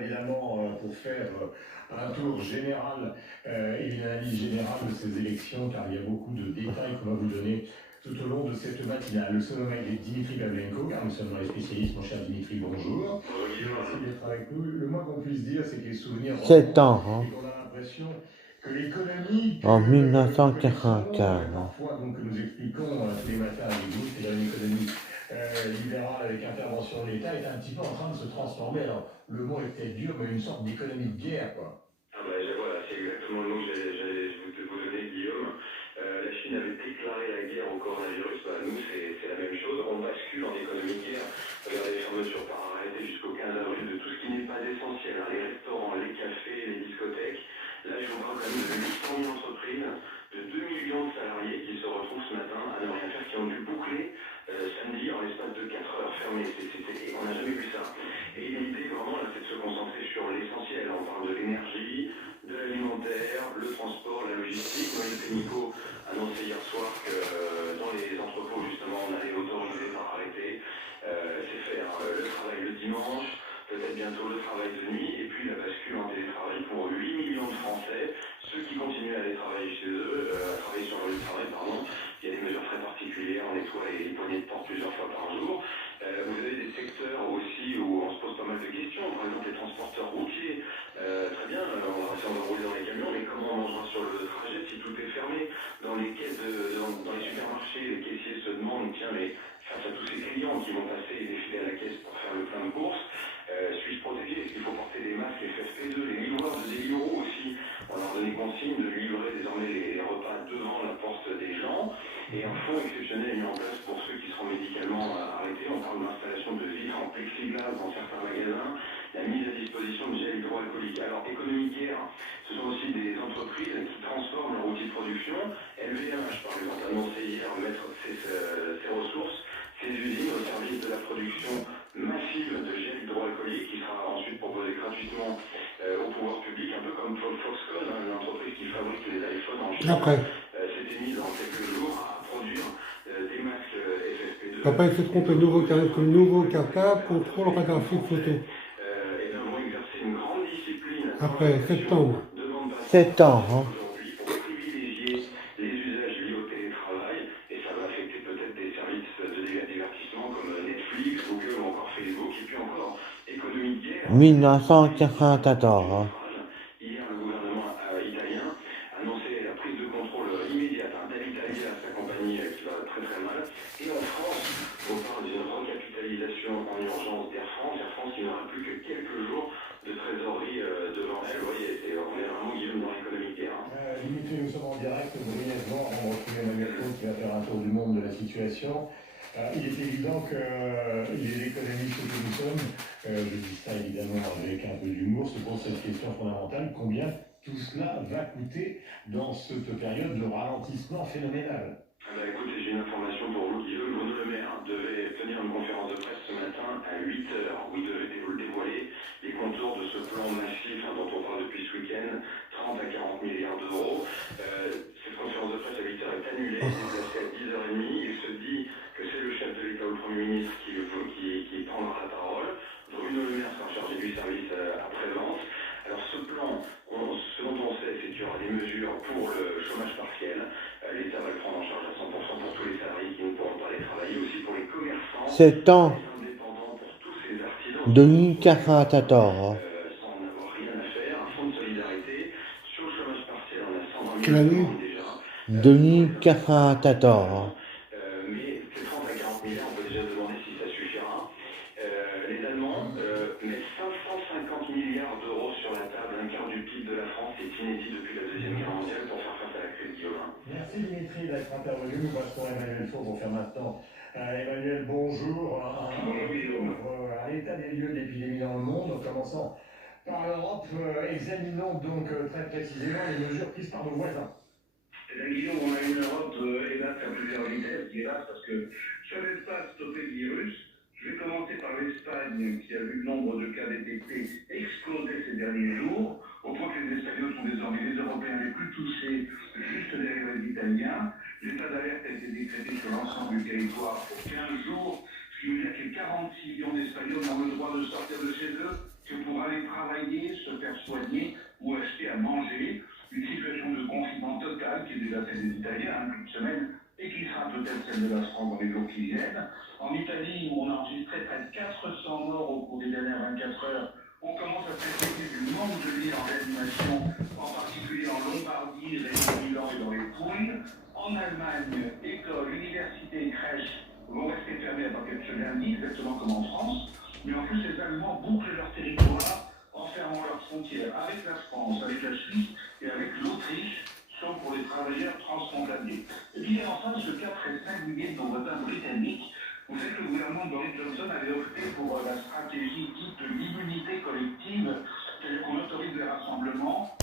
Évidemment, pour faire un tour général et une analyse générale de ces élections, car il y a beaucoup de détails qu'on va vous donner tout au long de cette matinale. Le sommet est Dimitri Pavlenko, car nous sommes dans les spécialistes. Mon cher Dimitri, bonjour. Merci d'être avec nous. Le moins qu'on puisse dire, c'est que les souvenirs 7 ans, et qu'on a l'impression que l'économie en que nous connaissons, 1944. parfois donc que nous expliquons tous les matins avec vous, c'est une économie libérale avec intervention de l'État, est un petit peu en train de se transformer. Alors, le mot est peut-être dur, mais une sorte d'économie de guerre, quoi. Ah bah, voilà, c'est exactement le mot que j'allais vous donner, Guillaume. La Chine avait déclaré la guerre au coronavirus. Bah, nous, c'est la même chose. On bascule en économie de guerre. Regardez les fermetures par arrêté jusqu'au 15 avril de tout ce qui n'est pas essentiel. Hein, les restaurants, les cafés, les discothèques. Là, je vous parle quand même de 800 000 entreprises, de 2 millions de salariés qui se retrouvent ce matin à ne rien faire, qui ont dû boucler samedi en l'espace de 4 heures fermées. On n'a jamais vu ça. Et l'idée, vraiment, là, c'est de se concentrer sur l'essentiel. On parle de l'énergie, de l'alimentaire, le transport, la logistique. Noël Pénicaud annonçait hier soir que dans les entrepôts, justement, on allait autoriser par arrêté. C'est fait, hein, le travail le dimanche, peut-être bientôt le travail de nuit, et puis la bascule en télétravail pour 8 millions de Français. Ceux qui continuent à aller travailler chez eux, à travailler sur leur lieu de travail, pardon. Il y a des mesures très particulières, on nettoie les poignées de porte plusieurs fois par jour. Vous avez des secteurs aussi où on se pose pas mal de questions, par exemple les transporteurs routiers. Très bien, on va rouler dans les camions, mais comment on mangera sur le trajet si tout est fermé? Dans les caisses dans les supermarchés, les caissiers se demandent, tiens, mais face à tous ces clients qui vont passer et défiler à la caisse pour faire le plein de courses, suis-je protégé? Est-ce qu'il faut porter des masques FFP2? Les livreurs de Deliveroo aussi, on leur donné consigne de livrer désormais les repas devant la porte des gens. Et un fonds exceptionnel mis en place pour ceux qui seront médicalement arrêtés. On parle d'installation de vitres en plexiglas dans certains magasins, la mise à disposition de gel hydroalcoolique. Alors, économie de guerre, ce sont aussi des entreprises qui transforment leur outil de production. LVMH, par exemple, a annoncé hier mettre ses ressources, ses usines au service de la production massive de gel hydroalcoolique qui sera ensuite proposé gratuitement au pouvoir public, un peu comme Foxconn, hein, l'entreprise qui fabrique les iPhones en Chine. Après, S'était mise en quelques jours à produire des masques FFP2. papa, il s'est trompé. Nouveau cartable, contrôle, radar, photo. Et nous avons exercé une grande discipline. Après, septembre. 7 ans, Aujourd'hui, pour privilégier les usages liés au télétravail, et ça va affecter peut-être des services de divertissement comme Netflix, Google ou encore Facebook, et puis encore économie de guerre. 1944. Hier, le gouvernement italien annonçait la prise de contrôle immédiate d'Alitalia, sa compagnie qui va très très mal. Et en France, on parle d'une recapitalisation en urgence d'Air France. Air France qui n'aura plus que quelques jours de trésorerie devant elle. Vous voyez, on est vraiment Guillaume dans l'économie de guerre. Dimitri, nous sommes en direct, brièvement, on retrouve Emmanuel Faure qui va faire un tour du monde de la situation. Il est évident que les économistes que nous sommes, je dis ça évidemment avec un peu d'humour, se posent cette question fondamentale, combien tout cela va coûter dans cette période de ralentissement phénoménal? Écoutez, j'ai une information pour vous, Guillaume. Bruno Le Maire devait tenir une conférence de presse ce matin à 8 heures où il devait dévoiler les contours de ce plan massif dont on parle depuis ce week-end, 30 à 40 milliards d'euros. Cette conférence de presse à 8 heures est annulée, déplacée à 10h30. Il se dit que c'est le chef de l'État ou le Premier ministre qui prendra la parole. Bruno Le Maire sera chargé du service après-vente. Alors ce plan, ce dont on sait, c'est qu'il y aura des mesures pour le chômage partiel. L'État va le prendre en charge à 100% pour tous les salariés qui ne pourront pas aller travailler, aussi pour les commerçants, 7 ans, les indépendants, pour tous ces artisans 2044. sans en avoir rien à faire. Un fonds de solidarité. Sur le chômage partiel, on a 120 Quelle 000 année demandes déjà. 2044. Mais ces 30 à 40 milliards, on peut déjà se demander si ça suffira. Les Allemands mettent 550 milliards d'euros sur la table, un quart du PIB de la France, c'est inédit depuis la Deuxième Guerre mondiale pour faire face à la crise, Guillaume. Merci Dimitri d'être intervenu. Nous passons à Emmanuel Faure pour faire maintenant. Emmanuel, bonjour. À l'état des lieux de l'épidémie dans le monde, en commençant par l'Europe, examinons donc très précisément les mesures prises par nos voisins. Eh bien, Guillaume, on a une Europe hélas à plusieurs vitesses, hélas, parce que ça n'aide pas à stopper le virus. Je vais commencer par l'Espagne, qui a vu le nombre de cas détectés exploser ces derniers jours, au point que les Espagnols sont désormais les Européens les plus touchés, juste derrière les Italiens. L'état d'alerte a été décrété sur l'ensemble du territoire pour 15 jours, ce qui veut dire que 46 millions d'Espagnols n'ont le droit de sortir de chez eux que pour aller travailler. soigner ou acheter à manger. Une situation de confinement total qui est déjà celle des Italiens depuis une semaine et qui sera peut-être celle de la France dans les jours qui viennent. En Italie, où on a enregistré près de 400 morts au cours des dernières 24 heures, on commence à s'inquiéter du nombre de lits en réanimation, en particulier en Lombardie, Réunion, Milan et dans les Pouilles. En Allemagne, écoles, universités, crèches vont rester fermées à partir de ce lundi, exactement comme en France. Mais en plus, les Allemands bouclent leur territoire en fermant leurs frontières avec la France, avec la Suisse et avec l'Autriche, sauf pour les travailleurs transfrontaliers. Et puis, il y a enfin ce cas très singulier dans le vote britannique. Vous savez que le gouvernement de Boris Johnson avait opté pour la stratégie dite de l'immunité collective, c'est-à-dire qu'on autorise les rassemblements